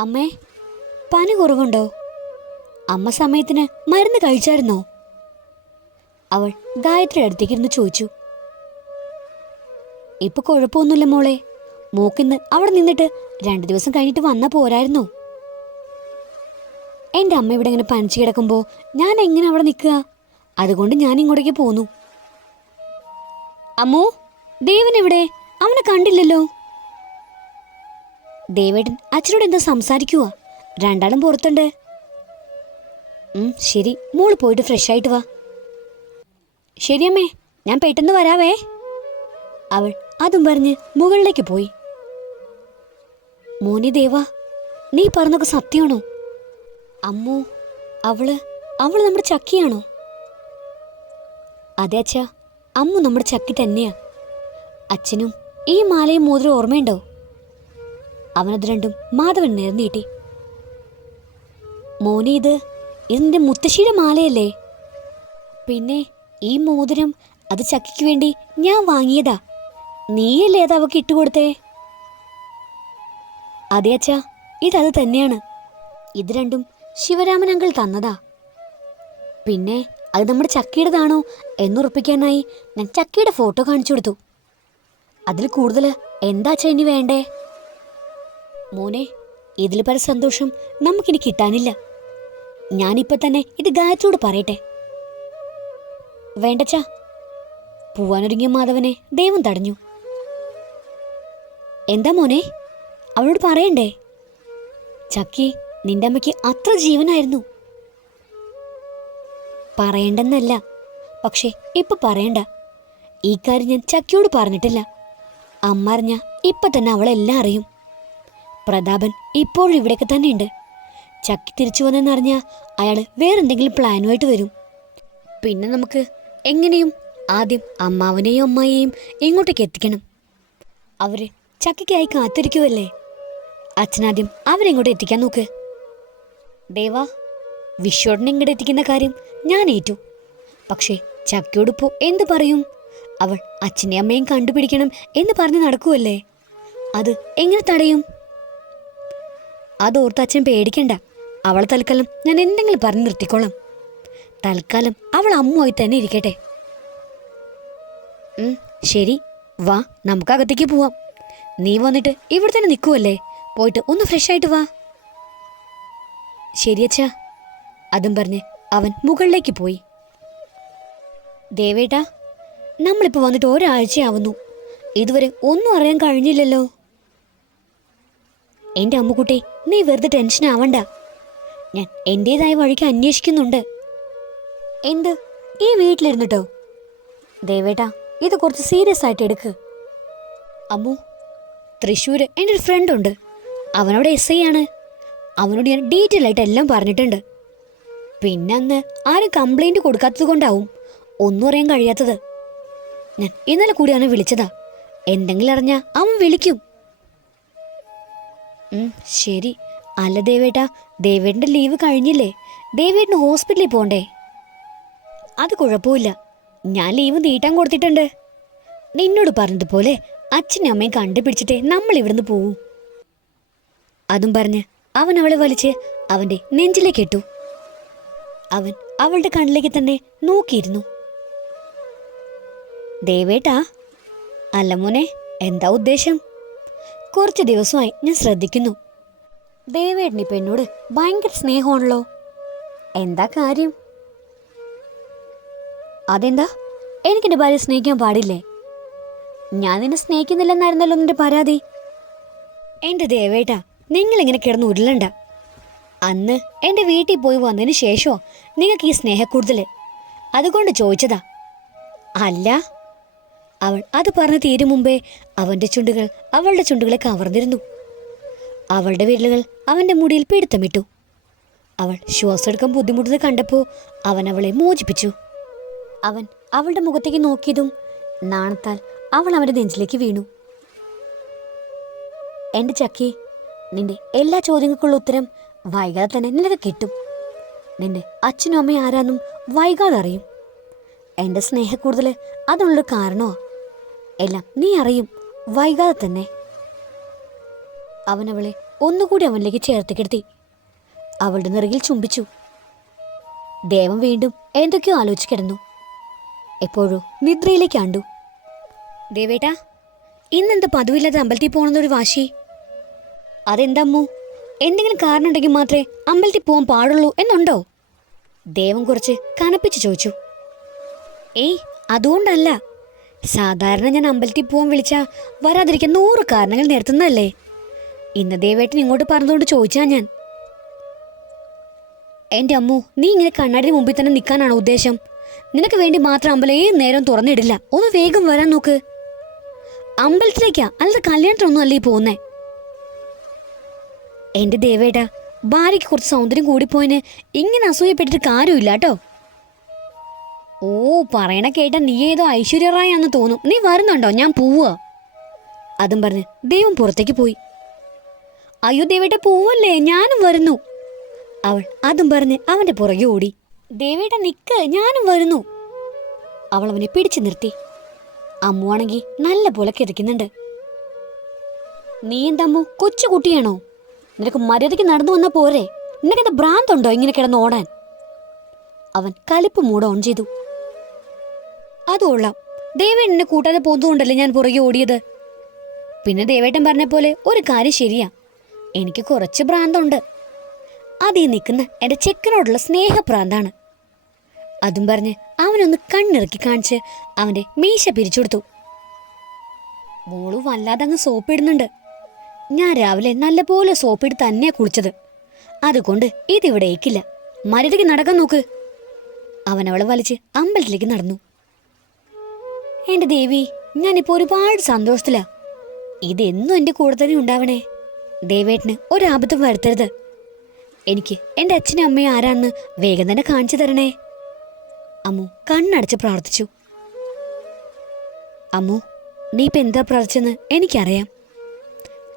അമ്മേ പനി കുറവുണ്ടോ? അമ്മ സമയത്തിന് മരുന്ന് കഴിച്ചായിരുന്നോ? അവൾ ഗായത്രി അടുത്തേക്ക് ഇരുന്ന് ചോദിച്ചു. ഇപ്പൊ കുഴപ്പമൊന്നുമില്ല മോളെ. മൂക്കിന്ന് അവിടെ നിന്നിട്ട് രണ്ടു ദിവസം കഴിഞ്ഞിട്ട് വന്ന പോരായിരുന്നു. എന്റെ അമ്മ ഇവിടെ ഇങ്ങനെ പനിച്ചു കിടക്കുമ്പോ ഞാൻ എങ്ങനെ അവിടെ നിൽക്കുക? അതുകൊണ്ട് ഞാൻ ഇങ്ങോട്ടേക്ക് പോന്നു. അമ്മോ ദേവൻ ഇവിടെ അവനെ കണ്ടില്ലല്ലോ. ദേവേട്ടൻ അച്ഛനോട് എന്താ സംസാരിക്കുക രണ്ടാളും പുറത്തുണ്ട്. ശരി. മോൾ പോയിട്ട് ഫ്രഷ് ആയിട്ട് വാ. ശരിയമ്മേ ഞാൻ പെട്ടെന്ന് വരാവേ. അവൾ അതും പറഞ്ഞ് മുകളിലേക്ക് പോയി. മോനി ദേവ നീ പറഞ്ഞൊക്കെ സത്യമാണോ? അമ്മു അവൾ അവൾ നമ്മുടെ ചക്കിയാണോ? അതെ അച്ഛ അമ്മു നമ്മുടെ ചക്കി തന്നെയാ. അച്ഛനും ഈ മാലയും മോതിരം ഓർമ്മയുണ്ടോ? അവനത് രണ്ടും മാധവൻ നേർന്നീട്ടി മോനെ ഇത് ഇതിന്റെ മുത്തശ്ശിയുടെ മാലയല്ലേ? പിന്നെ ഈ മോതിരം അത് ചക്കിക്ക് വേണ്ടി ഞാൻ വാങ്ങിയതാ. നീയല്ലേ അത് അവക്ക് ഇട്ടുകൊടുത്തേ അതെ അച്ഛാ ഇതത് തന്നെയാണ്. ഇത് രണ്ടും ശിവരാമൻ അങ്കിൾ തന്നതാ. പിന്നെ അത് നമ്മുടെ ചക്കിയുടേതാണോ എന്നുറപ്പിക്കാനായി ഞാൻ ചക്കിയുടെ ഫോട്ടോ കാണിച്ചു കൊടുത്തു. അതിൽ കൂടുതൽ എന്താ അച്ഛാ ഇനി വേണ്ടേ? മോനെ ഇതിൽ പല സന്തോഷം നമുക്കിനി കിട്ടാനില്ല. ഞാനിപ്പോ തന്നെ ഇത് ഗായത്രിയോട് പറയട്ടെ. വേണ്ടച്ചാ പോവാനൊരുങ്ങിയ മാധവനെ ദൈവം തടഞ്ഞു. എന്താ മോനെ അവളോട് പറയണ്ടേ? ചക്കി നിന്റെ അമ്മയ്ക്ക് അത്ര ജീവനായിരുന്നു. പറയണ്ടെന്നല്ല പക്ഷേ ഇപ്പൊ പറയണ്ട. ഈ കാര്യം ഞാൻ ചക്കിയോട് പറഞ്ഞിട്ടില്ല. അമ്മ അറിഞ്ഞ ഇപ്പൊ തന്നെ അവളെല്ലാം അറിയും. പ്രതാപൻ ഇപ്പോഴും ഇവിടെയൊക്കെ തന്നെയുണ്ട്. ചക്കി തിരിച്ചു വന്നെന്നറിഞ്ഞ അയാൾ വേറെന്തെങ്കിലും പ്ലാനുമായിട്ട് വരും. പിന്നെ നമുക്ക് എങ്ങനെയും ആദ്യം അമ്മാവനെയും അമ്മായിയെയും ഇങ്ങോട്ടേക്ക് എത്തിക്കണം? അവർ ചക്കിക്കായി കാത്തിരിക്കുമല്ലേ അച്ഛനാദ്യം അവരെങ്ങോട്ട് എത്തിക്കാൻ നോക്ക്. ദേവാ വിശ്വടനെ ഇങ്ങോട്ട് എത്തിക്കുന്ന കാര്യം ഞാൻ ഏറ്റു. പക്ഷേ ചക്കിയോടിപ്പോ എന്ത് പറയും? അവൾ അച്ഛനെയും അമ്മയും കണ്ടുപിടിക്കണം എന്ന് പറഞ്ഞ് നടക്കുമല്ലേ അത് എങ്ങനെ തടയും? അതോർത്ത് അച്ഛൻ പേടിക്കണ്ട. അവളെ തൽക്കാലം ഞാൻ എന്തെങ്കിലും പറഞ്ഞു നിർത്തിക്കോളാം. തൽക്കാലം അവൾ അമ്മുമായി തന്നെ ഇരിക്കട്ടെ. ശരി. വാ നമുക്കകത്തേക്ക് പോവാം. നീ വന്നിട്ട് ഇവിടെ തന്നെ നിൽക്കുവല്ലേ? പോയിട്ട് ഒന്ന് ഫ്രഷ് ആയിട്ട് വാ. ശരിയച്ചാ അതും പറഞ്ഞ് അവൻ മുകളിലേക്ക് പോയി. ദേവേട്ടാ നമ്മളിപ്പോൾ വന്നിട്ട് ഒരാഴ്ചയാവുന്നു. ഇതുവരെ ഒന്നും അറിയാൻ കഴിഞ്ഞില്ലല്ലോ. എന്റെ അമ്മുക്കുട്ടി നീ വെറുതെ ടെൻഷൻ ആവണ്ട. ഞാൻ എന്റേതായ വഴിക്ക് അന്വേഷിക്കുന്നുണ്ട്. എന്ത്? ഈ വീട്ടിലിരുന്നിട്ടോ ദേവേട്ടാ ഇത് കുറച്ച് സീരിയസ് ആയിട്ട് എടുക്ക്. അമ്മു തൃശ്ശൂര് എന്റെ ഒരു ഫ്രണ്ട് ഉണ്ട്. അവനോട് എസ് ഐ ആണ്. അവനോട് ഞാൻ ഡീറ്റെയിൽ ആയിട്ട് എല്ലാം പറഞ്ഞിട്ടുണ്ട്. പിന്നെ അന്ന് ആരും കംപ്ലൈന്റ് കൊടുക്കാത്തത് കൊണ്ടാവും ഒന്നും അറിയാൻ കഴിയാത്തത്. ഞാൻ ഇന്നലെ കൂടി അവനെ വിളിച്ചതാ. എന്തെങ്കിലും അറിഞ്ഞാൽ അവൻ വിളിക്കും. ശരി. അല്ല ദേവേട്ടാ ദേവേട്ടന്റെ ലീവ് കഴിഞ്ഞില്ലേ? ദേവേട്ടന് ഹോസ്പിറ്റലിൽ പോണ്ടേ? അത് കുഴപ്പമില്ല. ഞാൻ ലീവ് നീട്ടാൻ കൊടുത്തിട്ടുണ്ട്. നിന്നോട് പറഞ്ഞതുപോലെ അച്ഛനും അമ്മയും കണ്ടുപിടിച്ചിട്ടേ നമ്മൾ ഇവിടുന്ന് പോവും. അതും പറഞ്ഞ് അവൻ അവളെ വലിച്ച് അവന്റെ നെഞ്ചിലേക്ക് ഇട്ടു. അവൻ അവളുടെ കണ്ണിലേക്ക് തന്നെ നോക്കിയിരുന്നു. ദേവേട്ടാ അല്ല മോനെ എന്താ ഉദ്ദേശം? കുറച്ച് ദിവസമായി ഞാൻ ശ്രദ്ധിക്കുന്നു. ദേവേട്ടൻ ഇപ്പൊ എന്നോട് ഭയങ്കര സ്നേഹമാണല്ലോ. എന്താ കാര്യം? അതെന്താ? എനിക്കെന്റെ ഭാര്യ സ്നേഹിക്കാൻ പാടില്ലേ? ഞാൻ നിന്നെ സ്നേഹിക്കുന്നില്ലെന്നായിരുന്നല്ലോ നിന്റെ പരാതി. എന്റെ ദേവേട്ടാ നിങ്ങൾ ഇങ്ങനെ കിടന്ന് ഉരുളണ്ട. അന്ന് എന്റെ വീട്ടിൽ പോയി വന്നതിന് ശേഷമോ നിങ്ങൾക്ക് ഈ സ്നേഹക്കൂടുതൽ അതുകൊണ്ട് ചോദിച്ചതാ. അല്ല അവൾ അത് പറഞ്ഞു തീരും മുമ്പേ അവന്റെ ചുണ്ടുകൾ അവളുടെ ചുണ്ടുകളെ കവർന്നിരുന്നു. അവളുടെ വിരലുകൾ അവന്റെ മുടിയിൽ പിടുത്തമിട്ടു. അവൾ ശ്വാസമെടുക്കാൻ ബുദ്ധിമുട്ടുന്നത് കണ്ടപ്പോൾ അവൻ അവളെ മോചിപ്പിച്ചു. അവൻ അവളുടെ മുഖത്തേക്ക് നോക്കിയതും നാണത്താൽ അവൾ അവന്റെ നെഞ്ചിലേക്ക് വീണു. എന്റെ ചക്കി നിന്റെ എല്ലാ ചോദ്യങ്ങൾക്കുള്ള ഉത്തരം വൈകാതെ തന്നെ നിനക്ക് കിട്ടും. നിന്റെ അച്ഛനും അമ്മയും ആരാന്നും വൈകാതെ അറിയും. എന്റെ സ്നേഹക്കൂടുതൽ അതിനുള്ളൊരു കാരണമാ എല്ലാം നീ അറിയും. വൈകാതെ തന്നെ. അവൻ അവളെ ഒന്നുകൂടി അവനിലേക്ക് ചേർത്ത് കിടത്തി. അവളുടെ നിറകിൽ ചുംബിച്ചു. ദേവൻ വീണ്ടും എന്തൊക്കെയോ ആലോചിച്ച് കിടന്നു. എപ്പോഴോ നിദ്രയിലേക്ക് ആണ്ടു. ദേവേട്ടാ ഇന്നെന്താ പതിവില്ലാതെ അമ്പലത്തിൽ പോകണമെന്നൊരു വാശി? അതെന്തമ്മു എന്തെങ്കിലും കാരണമുണ്ടെങ്കിൽ മാത്രമേ അമ്പലത്തിൽ പോകാൻ പാടുള്ളൂ എന്നുണ്ടോ? ദേവൻ കുറച്ച് കനപ്പിച്ച് ചോദിച്ചു. ഏയ് അതുകൊണ്ടല്ല. സാധാരണ ഞാൻ അമ്പലത്തിൽ പോകാൻ വിളിച്ചാൽ വരാതിരിക്കാൻ നൂറ് കാരണങ്ങൾ നിരത്തുന്നതല്ലേ? ഇന്ന് ദേവേട്ടൻ ഇങ്ങോട്ട് പറഞ്ഞുകൊണ്ട് ചോദിച്ചാ ഞാൻ. എന്റെ അമ്മു നീ ഇങ്ങനെ കണ്ണാടിന് മുമ്പിൽ തന്നെ നിൽക്കാനാണ് ഉദ്ദേശം? നിനക്ക് വേണ്ടി മാത്രം അമ്പലം ഏത് നേരം തുറന്നിടില്ല. ഒന്ന് വേഗം വരാൻ നോക്ക്. അമ്പലത്തിലേക്കാ? അല്ലാതെ കല്യാണത്തിനൊന്നും അല്ലേ പോകുന്നേ? എന്റെ ദേവേട്ടാ ഭാര്യയ്ക്ക് കുറച്ച് സൗന്ദര്യം കൂടിപ്പോയിന് ഇങ്ങനെ അസൂയപ്പെട്ടിട്ട് കാര്യമില്ല കേട്ടോ. ഓ പറയണ കേട്ട നീ ഏതോ ഐശ്വര്യറായാന്ന് തോന്നും. നീ വരുന്നുണ്ടോ? ഞാൻ പോവുക അതും പറഞ്ഞ് ദൈവം പുറത്തേക്ക് പോയി. അയ്യോ ദേവേട്ട പോവല്ലേ? ഞാനും വരുന്നു. അവൾ അതും പറഞ്ഞ് അവന്റെ പുറകെ ഓടി. ദേവേട്ട നിക്ക് ഞാനും വരുന്നു. അവൾ അവനെ പിടിച്ചു നിർത്തി. അമ്മുവാണെങ്കിൽ നല്ല പോലെ കിതയ്ക്കുന്നുണ്ട്. നീ എന്തമ്മു കൊച്ചു കുട്ടിയാണോ? നിനക്ക് മര്യാദയ്ക്ക് നടന്നു വന്നാൽ പോരെ. നിനക്കെന്താ ഭ്രാന്തുണ്ടോ ഇങ്ങനെ കിടന്ന് ഓടാൻ? അവൻ കലിപ്പ് മൂട് ഓൺ ചെയ്തു. അത് കൊള്ളാം. ദേവേട്ടൻ എന്നെ കൂട്ടാതെ പോകുന്നതുകൊണ്ടല്ലേ ഞാൻ പുറകെ ഓടിയത്? പിന്നെ ദേവേട്ടൻ പറഞ്ഞ പോലെ ഒരു കാര്യം ശരിയാ. എനിക്ക് കുറച്ച് ഭ്രാന്തുണ്ട്. അതീ നിൽക്കുന്ന എന്റെ ചെക്കനോടുള്ള സ്നേഹഭ്രാന്താണ്. അതും പറഞ്ഞ് അവനൊന്ന് കണ്ണിറക്കി കാണിച്ച് അവന്റെ മീശ പിരിച്ചെടുത്തു മോളു വല്ലാതെ അങ്ങ് സോപ്പിടുന്നുണ്ട്. ഞാൻ രാവിലെ നല്ലപോലെ സോപ്പിട്ട് തന്നെയാ കുളിച്ചത്. അതുകൊണ്ട് ഇതിവിടെ ഏക്കില്ല. മരുതിക്ക് നടക്കാൻ നോക്ക്. അവനവളെ വലിച്ച് അമ്പലത്തിലേക്ക് നടന്നു. എന്റെ ദേവി ഞാനിപ്പോ ഒരുപാട് സന്തോഷത്തിലാ. ഇതെന്നും എന്റെ കൂടെ തന്നെ ഉണ്ടാവണേ. ദേവേട്ടന് ഒരാപത്തും വരുത്തരുത്. എനിക്ക് എന്റെ അച്ഛനും അമ്മയും ആരാന്ന് വേഗം തന്നെ കാണിച്ചു തരണേ. അമ്മു കണ്ണടച്ച് പ്രാർത്ഥിച്ചു. അമ്മു നീ ഇപ്പൊ എന്താ പ്രാർത്ഥിച്ചെന്ന് എനിക്കറിയാം.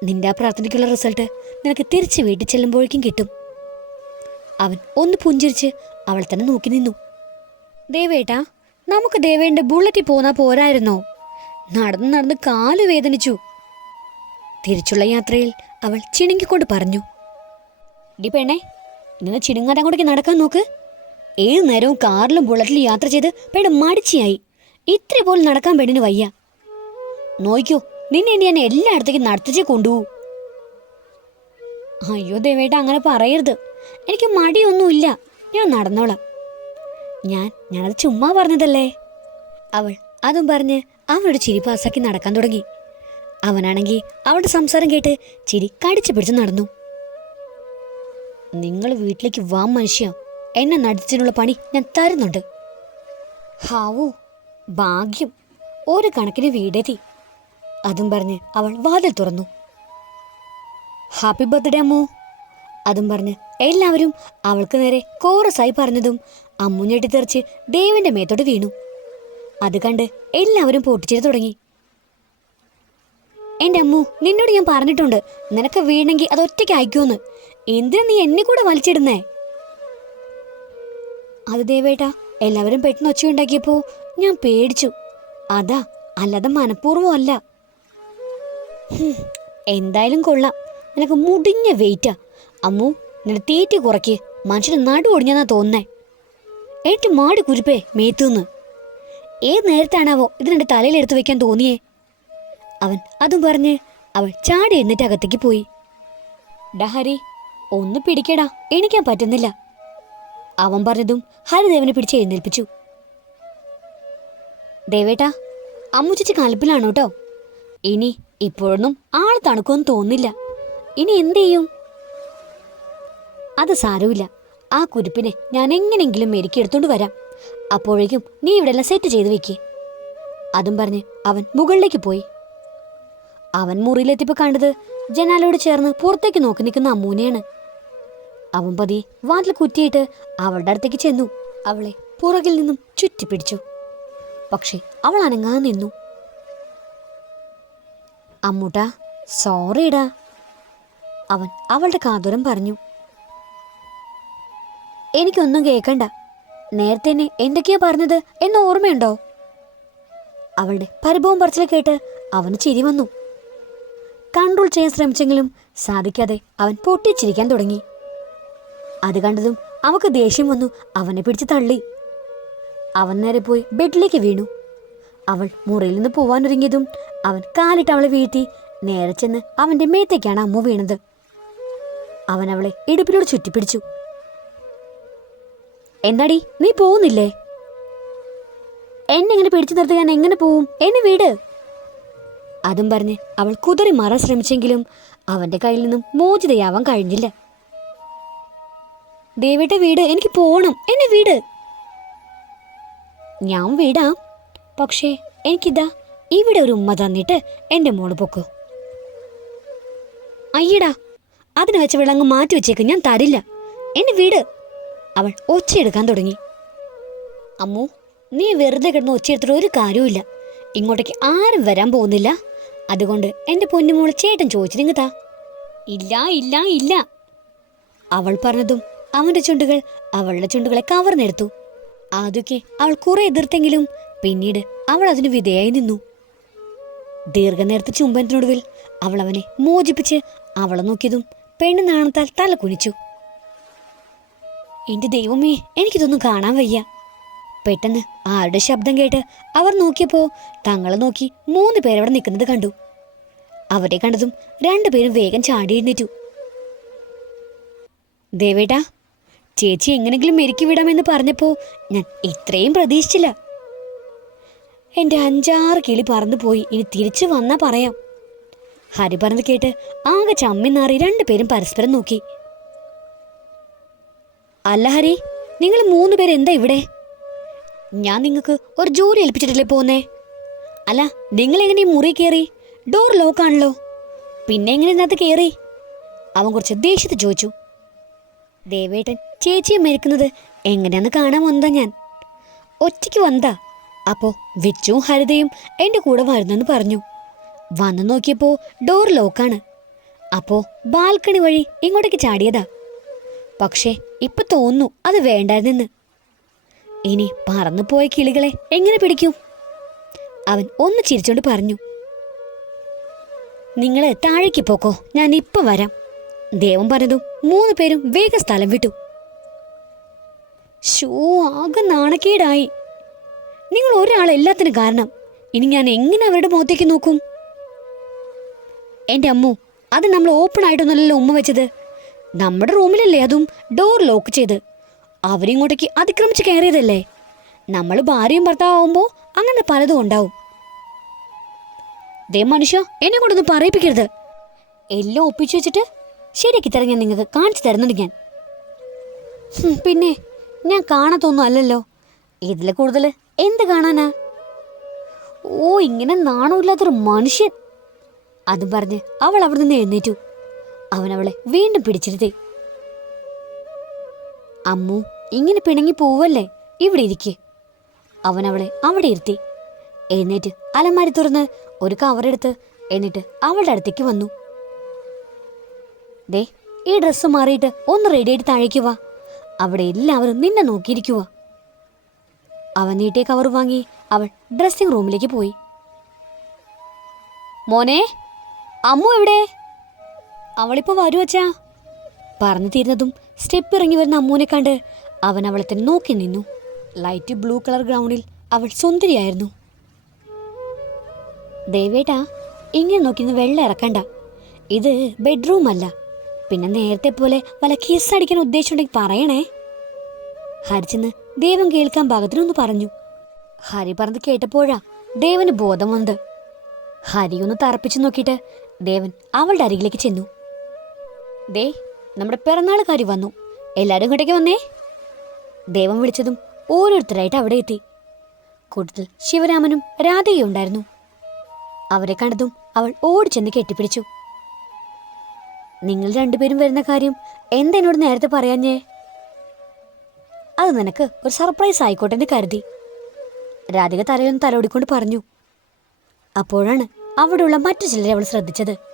നിന്റെ ആ പ്രാർത്ഥനയ്ക്കുള്ള റിസൾട്ട് നിനക്ക് തിരിച്ച് വീട്ടിൽ ചെല്ലുമ്പോഴേക്കും കിട്ടും. അവൻ ഒന്ന് പുഞ്ചിരിച്ച് അവൾ തന്നെ നോക്കി നിന്നു. ദേവേട്ടാ നമുക്ക് ദേവേന്റെ ബുള്ളറ്റിൽ പോന്നാ പോരായിരുന്നോ. നടന്ന് നടന്ന് കാൽ വേദനിച്ചു. തിരിച്ചുള്ള യാത്രയിൽ അവൾ ചിണുങ്ങിക്കൊണ്ട് പറഞ്ഞു ഡി പെണ്ണേ ഇന്ന് ചിണുങ്ങാതെ അങ്ങോട്ടേക്ക് നടക്കാൻ നോക്ക്. ഏത് നേരവും കാറിലും ബുള്ളറ്റിലും യാത്ര ചെയ്ത് പെണ്ണ് മടിച്ചിയായി. ഇത്ര പോലും നടക്കാൻ പെണ്ണിന് വയ്യ. നോയിക്കോ നിന്നെ ഇനി ഞാൻ എല്ലായിടത്തേക്കും നടത്തിച്ച് കൊണ്ടുപോകും അയ്യോ ദേവേട്ട അങ്ങനെ പറയരുത്. എനിക്ക് മടിയൊന്നുമില്ല. ഞാൻ നടന്നോളാം. ഞാൻ ഞാനത് ചുമ്മാ പറഞ്ഞതല്ലേ? അവൾ അതും പറഞ്ഞ് അവളുടെ ചിരി പാസാക്കി നടക്കാൻ തുടങ്ങി. അവനാണെങ്കിൽ അവളുടെ സംസാരം കേട്ട് ചിരി കടിച്ചു പിടിച്ച് നടന്നു. നിങ്ങൾ വീട്ടിലേക്ക് വാ മനുഷ്യ. എന്നെ നടിച്ചതിനുള്ള പണി ഞാൻ തരുന്നുണ്ട്. ഹാവൂ ഭാഗ്യം. ഒരു കണക്കിന് വീടെത്തി. അതും പറഞ്ഞ് അവൾ വാതിൽ തുറന്നു. ഹാപ്പി ബർത്ത്ഡേ അമ്മോ. അതും പറഞ്ഞ് എല്ലാവരും അവൾക്ക് നേരെ കോറസായി പറഞ്ഞതും അമ്മു ഞെട്ടിത്തെറിച്ച് ദേവിന്റെ മേത്തോട്ട് വീണു. അത് കണ്ട് എല്ലാവരും പൊട്ടിച്ചിട്ട് തുടങ്ങി. എന്റെ അമ്മു നിന്നോട് ഞാൻ പറഞ്ഞിട്ടുണ്ട്. നിനക്ക് വീണെങ്കിൽ അത് ഒറ്റയ്ക്ക് അയക്കുമെന്ന്. എന്തിനാ നീ എന്നെ കൂടെ വലിച്ചിടുന്നേ? അത് ദേവേട്ടാ എല്ലാവരും പെട്ടെന്ന് ഒച്ച ഉണ്ടാക്കിയപ്പോ ഞാൻ പേടിച്ചു. അതാ അല്ലാതെ മനഃപൂർവം അല്ല എന്തായാലും കൊള്ളാം. നിനക്ക് മുടിഞ്ഞ വെയിറ്റാ. അമ്മു നിന്റെ തീറ്റി കുറയ്ക്ക്. മനുഷ്യന് നടു ഒടിഞ്ഞെന്നാ തോന്നുന്നേ. ഏറ്റു മാടി കുരുപ്പേ മേത്തൂന്ന്. ഏത് നേരത്താണാവോ തലയിൽ എടുത്തു വെക്കാൻ തോന്നിയേ? അവൻ അതും പറഞ്ഞ് അവൾ ചാടി എന്നിട്ട് അകത്തേക്ക് പോയി. ഡഹരി ഹരി ഒന്ന് പിടിക്കടാ എണിക്കാൻ പറ്റുന്നില്ല. അവൻ പറഞ്ഞതും ഹരിദേവനെ പിടിച്ച് എഴുന്നേൽപ്പിച്ചു. ദേവേട്ടാ അമ്മുച്ചിച്ച് കലപ്പിലാണ് കേട്ടോ. ഇനി ഇപ്പോഴൊന്നും ആൾ തണുക്കൊന്നും തോന്നില്ല ഇനി എന്ത് ചെയ്യും? അത് സാരമില്ല. ആ കുരുപ്പിനെ ഞാൻ എങ്ങനെങ്കിലും മെരുക്കിയെടുത്തോണ്ട് വരാം. അപ്പോഴേക്കും നീ ഇവിടെ എല്ലാം സെറ്റ് ചെയ്ത് വെക്കേ. അതും പറഞ്ഞ് അവൻ മുകളിലേക്ക് പോയി. അവൻ മുറിയിലെത്തിയപ്പോൾ കണ്ടത് ജനാലോട് ചേർന്ന് പുറത്തേക്ക് നോക്കി നിൽക്കുന്ന അമ്മൂനെയാണ്. അവൻ പതി വാതിൽ കുറ്റിയിട്ട് അവളുടെ അടുത്തേക്ക് ചെന്നു. അവളെ പുറകിൽ നിന്നും ചുറ്റിപ്പിടിച്ചു. പക്ഷെ അവൾ അനങ്ങാതെ നിന്നു. അമ്മൂട്ടാ സോറിടാ അവൻ അവളുടെ കാതുരം പറഞ്ഞു. എനിക്കൊന്നും കേൾക്കണ്ട നേരത്തെ എന്നെ എന്തൊക്കെയാ പറഞ്ഞത് എന്ന് ഓർമ്മയുണ്ടോ? അവളുടെ പരിഭവം പറച്ചിൽ കേട്ട് അവന് ചിരി വന്നു. കൺട്രോൾ ചെയ്യാൻ ശ്രമിച്ചെങ്കിലും സാധിക്കാതെ അവൻ പൊട്ടിച്ചിരിക്കാൻ തുടങ്ങി. അത് കണ്ടതും അവക്ക് ദേഷ്യം വന്നു അവനെ പിടിച്ച് തള്ളി. അവൻ നേരെ പോയി ബെഡിലേക്ക് വീണു. അവൾ മുറിയിൽ നിന്ന് പോവാനൊരുങ്ങിയതും അവൻ കാലിട്ട് അവളെ വീഴ്ത്തി നേരെ ചെന്ന് അവന്റെ മേത്തേക്കാണ് അമ്മു വീണത്. അവൻ അവളെ ഇടുപ്പിനോട് ചുറ്റിപ്പിടിച്ചു. എന്താടി? നീ പോകുന്നില്ലേ? എന്നെ ഇങ്ങനെ പിടിച്ചു നിർത്തി ഞാൻ എങ്ങനെ പോവും? എന്നെ വീട്. അതും പറഞ്ഞ് അവൾ കുതിരി മാറാൻ ശ്രമിച്ചെങ്കിലും അവന്റെ കയ്യിൽ നിന്നും മോചിതയാവാൻ കഴിഞ്ഞില്ല. ദേവിയുടെ വീട് എനിക്ക് പോകണം എന്നെ വീട്. ഞാൻ വീടാം. പക്ഷേ എനിക്കിതാ ഇവിടെ ഒരു ഉമ്മ തന്നിട്ട് എന്റെ മോൾ പൊക്കോ. അയ്യടാ അതിന് വെച്ച വിളങ്ങ് മാറ്റി വെച്ചേക്ക് ഞാൻ തരില്ല. എന്നെ വീട്. അവൾ ഒച്ചയെടുക്കാൻ തുടങ്ങി. അമ്മു നീ വെറുതെ കിടന്ന് ഒച്ചയെടുത്തിട്ട് ഒരു കാര്യവുമില്ല. ഇങ്ങോട്ടേക്ക് ആരും വരാൻ പോകുന്നില്ല. അതുകൊണ്ട് എന്റെ പൊന്നുമോൾ ചേട്ടൻ ചോദിച്ചിരുങ്ങ താ. ഇല്ല ഇല്ല ഇല്ല. അവൾ പറഞ്ഞതും അവന്റെ ചുണ്ടുകൾ അവളുടെ ചുണ്ടുകളെ കവർന്നെടുത്തു. ആദ്യമൊക്കെ അവൾ കുറെ എതിർത്തെങ്കിലും പിന്നീട് അവൾ അതിന് വിധേയായി നിന്നു. ദീർഘനേരത്തെ ചുംബനത്തിനൊടുവിൽ അവൾ അവനെ മോചിപ്പിച്ച് അവളെ നോക്കിയതും പെണ്ണ് നാണത്താൽ തല കുനിച്ചു. എന്റെ ദൈവമേ എനിക്കിതൊന്നും കാണാൻ വയ്യ. പെട്ടെന്ന് ആരുടെ ശബ്ദം കേട്ട് അവർ നോക്കിയപ്പോ തങ്ങളെ നോക്കി മൂന്ന് പേരവിടെ നിൽക്കുന്നത് കണ്ടു. അവരെ കണ്ടതും രണ്ടുപേരും വേഗം ചാടി എഴുന്നേറ്റു. ദേവേട്ടാ ചേച്ചി എങ്ങനെങ്കിലും മെരുക്കി വിടാമെന്ന് പറഞ്ഞപ്പോ ഞാൻ ഇത്രയും പ്രതീക്ഷിച്ചില്ല. എന്റെ അഞ്ചാറ് കിളി പറന്നു പോയി ഇനി തിരിച്ചു വന്നാ പറയാം. ഹരി പറഞ്ഞത് കേട്ട് ആകെ ചമ്മിനാറി രണ്ടുപേരും പരസ്പരം നോക്കി. അല്ല ഹരി നിങ്ങൾ മൂന്ന് പേര് എന്താ ഇവിടെ? ഞാൻ നിങ്ങൾക്ക് ഒരു ജോലി ഏൽപ്പിച്ചിട്ടല്ലേ പോന്നേ? അല്ല നിങ്ങൾ എങ്ങനെ ഈ മുറി കയറി? ഡോർ ലോക്ക് ആണല്ലോ. പിന്നെ എങ്ങനെ ഇതിനകത്ത് കയറി? അവൻ കുറച്ച് ദേഷ്യത്തിൽ ചോദിച്ചു. ദേവേട്ടൻ ചേച്ചിയെ മരിക്കുന്നത് എങ്ങനെയാന്ന് കാണാൻ വന്നതാ ഞാൻ. ഒറ്റയ്ക്ക് വന്നതാ. അപ്പോൾ വിച്ചും ഹരിതയും എന്റെ കൂടെ വരുന്നെന്ന് പറഞ്ഞു. വന്നു നോക്കിയപ്പോൾ ഡോർ ലോക്കാണ് അപ്പോൾ ബാൽക്കണി വഴി ഇങ്ങോട്ടേക്ക് ചാടിയതാ. പക്ഷേ ഇപ്പൊ തോന്നുന്നു അത് വേണ്ടായിരുന്നെന്ന്. ഇനി പറന്നു പോയ കിളികളെ എങ്ങനെ പിടിക്കും? അവൻ ഒന്ന് ചിരിച്ചോണ്ട് പറഞ്ഞു. നിങ്ങൾ താഴേക്ക് പോക്കോ ഞാൻ ഇപ്പൊ വരാം. ദേവം പറഞ്ഞതും മൂന്ന് പേരും വേഗം സ്ഥലം വിട്ടു. ഷോ ആകെ നാണക്കേടായി. നിങ്ങൾ ഒരാൾ എല്ലാത്തിനും കാരണം. ഇനി ഞാൻ എങ്ങനെ അവരുടെ മുഖത്തേക്ക് നോക്കും? എന്റെ അമ്മു അത് നമ്മൾ ഓപ്പൺ ആയിട്ടൊന്നല്ലോ ഉമ്മ വെച്ചത്. നമ്മുടെ റൂമിലല്ലേ അതും ഡോർ ലോക്ക് ചെയ്ത്? അവരിങ്ങോട്ടേക്ക് അതിക്രമിച്ച് കയറിയതല്ലേ? നമ്മൾ ഭാര്യയും ഭർത്താവുമ്പോൾ അങ്ങനെ പലതും ഉണ്ടാവും. ദേ മനുഷ്യ എന്നെ കൊണ്ടൊന്നും പറയിപ്പിക്കരുത്. എല്ലാം ഒപ്പിച്ചു വെച്ചിട്ട് ശരിയാക്കി തരാൻ ഞാൻ നിങ്ങൾക്ക് കാണിച്ചു തരുന്നുണ്ട് ഞാൻ. പിന്നെ ഞാൻ കാണാത്തൊന്നും അല്ലല്ലോ. ഇതിൽ കൂടുതൽ എന്ത് കാണാനാ? ഓ ഇങ്ങനെ നാണമില്ലാത്തൊരു മനുഷ്യൻ. അതും പറഞ്ഞ് അവൾ അവിടെ നിന്ന് എഴുന്നേറ്റു. അവൻ അവളെ വീണ്ടും പിടിച്ചിരുത്തി. അമ്മു ഇങ്ങനെ പിണങ്ങി പോവല്ലേ? ഇവിടെ ഇരിക്കെ. അവൻ അവളെ അവിടെ ഇരുത്തി. എന്നിട്ട് അലമാരി തുറന്ന് ഒരു കവറെടുത്ത് എന്നിട്ട് അവളുടെ അടുത്തേക്ക് വന്നു. ദേ ഈ ഡ്രസ്സ് മാറിയിട്ട് ഒന്ന് റെഡിയായിട്ട് താഴേക്ക് വാ. അവിടെ എല്ലാവരും നിന്നെ നോക്കിയിരിക്കുക അവൻ നീട്ടിയ കവർ വാങ്ങി അവൾ ഡ്രസ്സിംഗ് റൂമിലേക്ക് പോയി. മോനെ അമ്മു എവിടെ? അവളിപ്പോ വരൂ അച്ഛാ. പറഞ്ഞു തീരുന്നതും സ്റ്റെപ്പ് ഇറങ്ങി വരുന്ന അമ്മൂനെ കണ്ട് അവൻ അവളെ തന്നെ നോക്കി നിന്നു. ലൈറ്റ് ബ്ലൂ കളർ ഗ്രൗണ്ടിൽ അവൾ സുന്ദരിയായിരുന്നു. ദേവേട്ടാ ഇങ്ങനെ നോക്കി വെള്ളം ഇറക്കണ്ട. ഇത് ബെഡ്റൂം അല്ല. പിന്നെ നേരത്തെ പോലെ വല കിസ് അടിക്കാൻ ഉദ്ദേശമുണ്ടെങ്കിൽ പറയണേ. ഹരിച്ചെന്ന് ദേവൻ കേൾക്കാൻ പാകത്തിനൊന്ന് പറഞ്ഞു. ഹരി പറഞ്ഞത് കേട്ടപ്പോഴാ ദേവന് ബോധം വന്നത്. ഹരി ഒന്ന് തറപ്പിച്ചു നോക്കിയിട്ട് ദേവൻ അവളുടെ അരികിലേക്ക് ചെന്നു. ദേ നമ്മുടെ പിറന്നാളുകാരി വന്നു. എല്ലാവരും ഇങ്ങോട്ടേക്ക് വന്നേ. ദേവൻ വിളിച്ചതും ഓരോരുത്തരായിട്ട് അവിടെ എത്തി. കൂട്ടത്തിൽ ശിവരാമനും രാധയും ഉണ്ടായിരുന്നു. അവരെ കണ്ടതും അവൾ ഓടിച്ചെന്ന് കെട്ടിപ്പിടിച്ചു. നിങ്ങൾ രണ്ടുപേരും വരുന്ന കാര്യം എന്തെന്നോട് നേരത്തെ പറയാഞ്ഞേ അത് നിനക്ക് ഒരു സർപ്രൈസ് ആയിക്കോട്ടെ എന്ന് കരുതി. രാധിക തലയൊന്ന് തലോടിക്കൊണ്ട് പറഞ്ഞു. അപ്പോഴാണ് അവിടെയുള്ള മറ്റു ചിലരെ അവൾ ശ്രദ്ധിച്ചത്.